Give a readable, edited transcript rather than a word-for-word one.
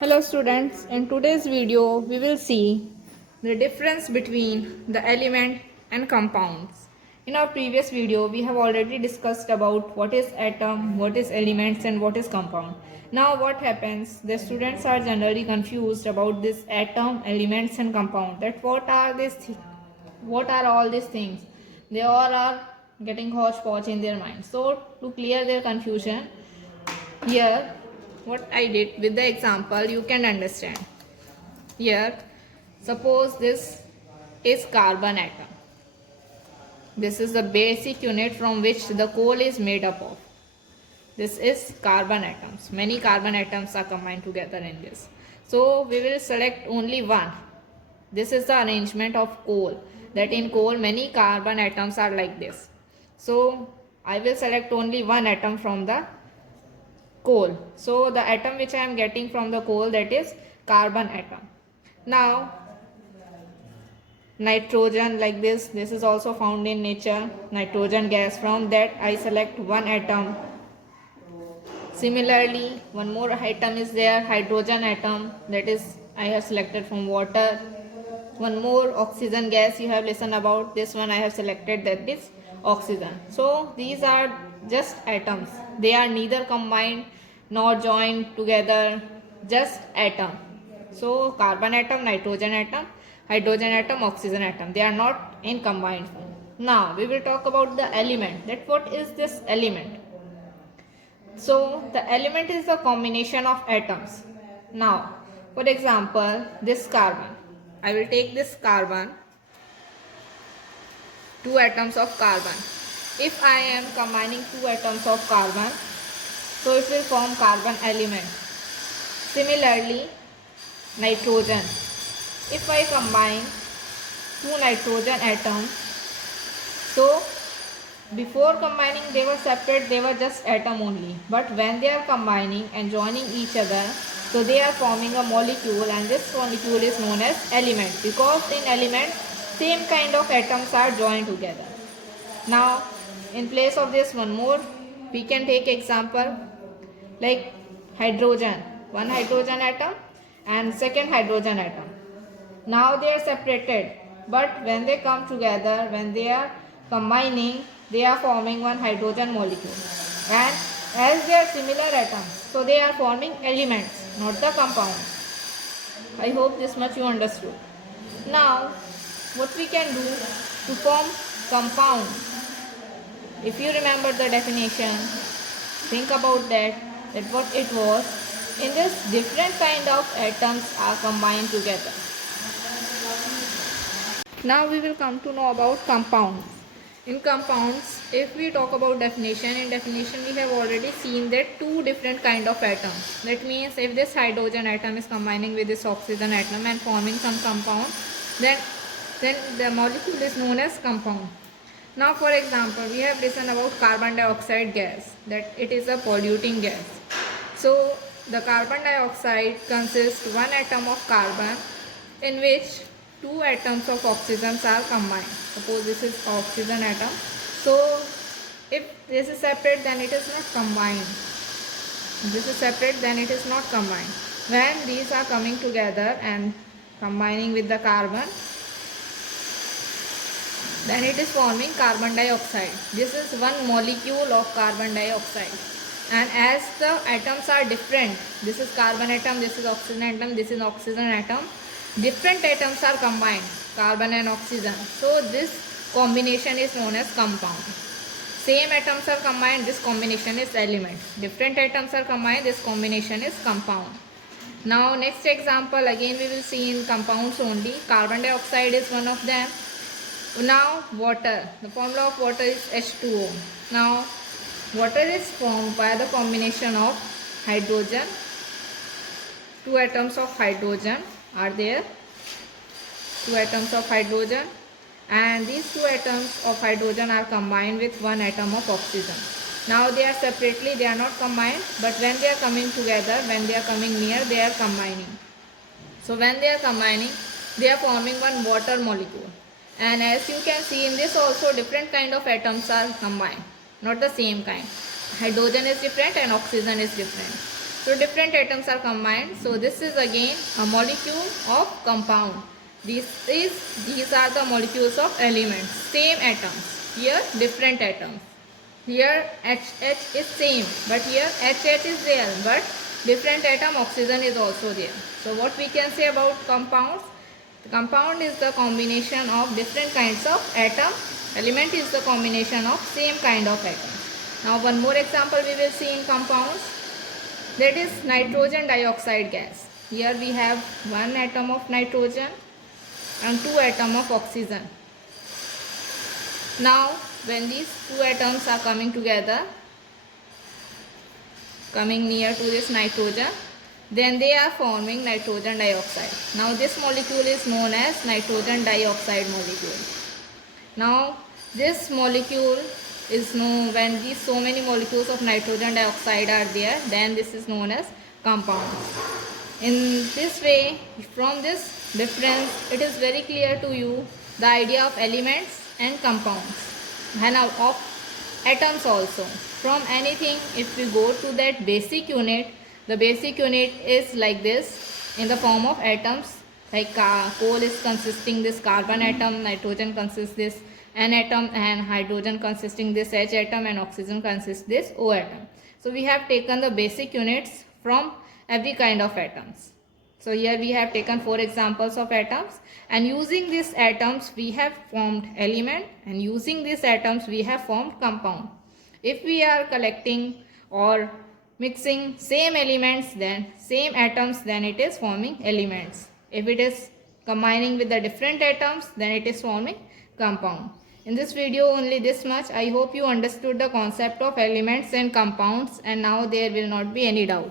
Hello students, in today's video we will see the difference between the element and compounds. In our previous video we have already discussed about what is atom, what is elements and what is compound. Now what happens, the students are generally confused about this atom, elements and compound. That what are all these things? They all are getting hodgepodge in their mind. So to clear their confusion, here what I did with the example you can understand. Here suppose this is carbon atom. This is the basic unit from which the coal is made up of. This is carbon atoms. Many carbon atoms are combined together in this. So we will select only one. This is the arrangement of coal. That in coal many carbon atoms are like this. So I will select only one atom from the coal. So the atom which I am getting from the coal, that is carbon atom. Now nitrogen, like this is also found in nature, nitrogen gas. From that I select one atom. Similarly one more atom is there, hydrogen atom, that is I have selected from water. One more oxygen gas you have listened about, this one I have selected, that is oxygen. So these are just atoms, they are neither combined nor joined together, just atom. So carbon atom, nitrogen atom, hydrogen atom, oxygen atom, they are not in combined form. Now we will talk about the element, that what is this element. So the element is the combination of atoms. Now for example, this carbon, I will take this carbon, two atoms of carbon. If I am combining two atoms of carbon, so it will form carbon element. Similarly nitrogen, if I combine two nitrogen atoms, so before combining they were separate, they were just atom only, but when they are combining and joining each other, so they are forming a molecule, and this molecule is known as element, because in element same kind of atoms are joined together. Now in place of this, one more we can take example like hydrogen, one hydrogen atom and second hydrogen atom. Now they are separated, but when they come together, when they are combining, they are forming one hydrogen molecule, and as they are similar atoms, so they are forming elements, not the compounds. I hope this much you understood. Now what we can do to form compounds, if you remember the definition, think about that what it was. In this, different kind of atoms are combined together. Now we will come to know about compounds. In compounds, if we talk about definition, in definition we have already seen that two different kind of atoms. That means if this hydrogen atom is combining with this oxygen atom and forming some compound, then the molecule is known as compound. Now for example, we have listened about carbon dioxide gas, that it is a polluting gas. So the carbon dioxide consists one atom of carbon in which two atoms of oxygen are combined. Suppose this is oxygen atom. So if this is separate, then it is not combined. This is separate, then it is not combined. When these are coming together and combining with the carbon, then it is forming carbon dioxide. This is one molecule of carbon dioxide. And as the atoms are different, this is carbon atom, this is oxygen atom, this is oxygen atom, different atoms are combined, carbon and oxygen. So this combination is known as compound. Same atoms are combined, this combination is element. Different atoms are combined, this combination is compound. Now next example, again we will see in compounds only. Carbon dioxide is one of them. Now water, the formula of water is H2O. Now water is formed by the combination of hydrogen, two atoms of hydrogen are there, two atoms of hydrogen, and these two atoms of hydrogen are combined with one atom of oxygen. Now they are separately, they are not combined, but when they are coming together, when they are coming near, they are combining. So when they are combining, they are forming one water molecule. And as you can see, in this also different kind of atoms are combined, not the same kind. Hydrogen is different and oxygen is different. So different atoms are combined. So this is again a molecule of compound. These are the molecules of elements. Same atoms. Here different atoms. Here HH is same, but here HH is there, but different atom oxygen is also there. So what we can say about compounds? The compound is the combination of different kinds of atom. Element is the combination of same kind of atom. Now one more example we will see in compounds. That is nitrogen dioxide gas. Here we have one atom of nitrogen and two atom of oxygen. Now when these two atoms are coming together, coming near to this nitrogen, then they are forming nitrogen dioxide. Now this molecule is known as nitrogen dioxide molecule. Now this molecule is known, when these so many molecules of nitrogen dioxide are there, then this is known as compounds. In this way, from this difference, it is very clear to you the idea of elements and compounds and of atoms also. From anything, if we go to that basic unit, the basic unit is like this in the form of atoms. Like coal is consisting this carbon atom, nitrogen consists this N atom, and hydrogen consisting this H atom, and oxygen consists this O atom. So we have taken the basic units from every kind of atoms. So here we have taken 4 examples of atoms, and using these atoms we have formed element, and using these atoms we have formed compound. If we are collecting or mixing same elements, then same atoms, then it is forming elements. If it is combining with the different atoms, then it is forming compound. In this video only this much. I hope you understood the concept of elements and compounds, and now there will not be any doubt.